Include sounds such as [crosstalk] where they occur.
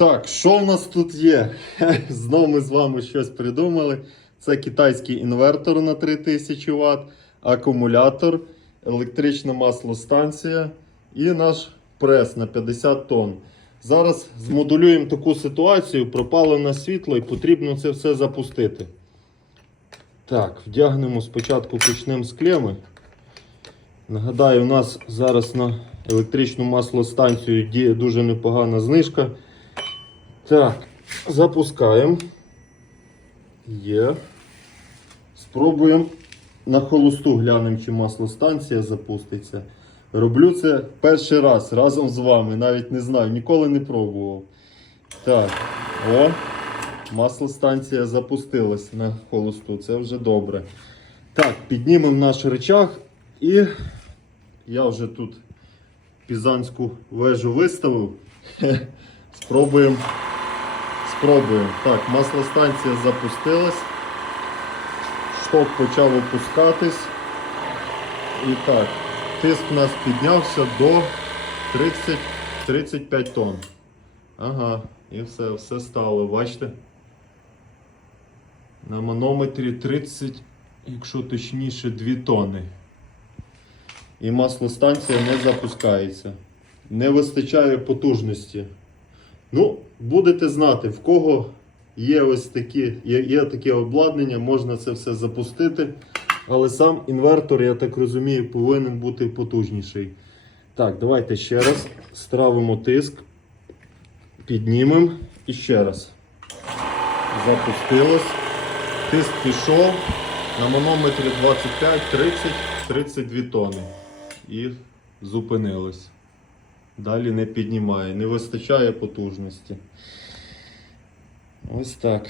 Так, що в нас тут є? [laughs] Знову ми з вами щось придумали. Це китайський інвертор на 3000 Вт, акумулятор, електрична маслостанція і наш прес на 50 тонн. Зараз змодулюємо таку ситуацію, пропало на світло і потрібно це все запустити. Так, вдягнемо спочатку почнемо з клеми. Нагадаю, у нас зараз на електричну маслостанцію діє дуже непогана знижка. Так, запускаємо. Є. Спробуємо на холосту глянемо, чи маслостанція запуститься. Роблю це перший раз разом з вами. Навіть не знаю, ніколи не пробував. Так, о, маслостанція запустилась на холосту. Це вже добре. Так, піднімемо наш речах і я вже тут пізанську вежу виставив. [laughs] Спробуємо. Спробуємо. Так, маслостанція запустилась. Шток почав опускатись. І так, тиск у нас піднявся до 30-35 тонн. Ага, і все, все стало, бачите? На манометрі 30, якщо точніше, 2 тонни. І маслостанція не запускається. Не вистачає потужності. Ну, будете знати, в кого є ось такі, є, є таке обладнання, можна це все запустити. Але сам інвертор, я так розумію, повинен бути потужніший. Так, давайте ще раз стравимо тиск, піднімемо і ще раз. Запустилось. Тиск пішов. На манометрі 25, 30, 32 тони. І зупинилось. Далі не піднімає, не вистачає потужності. Ось так.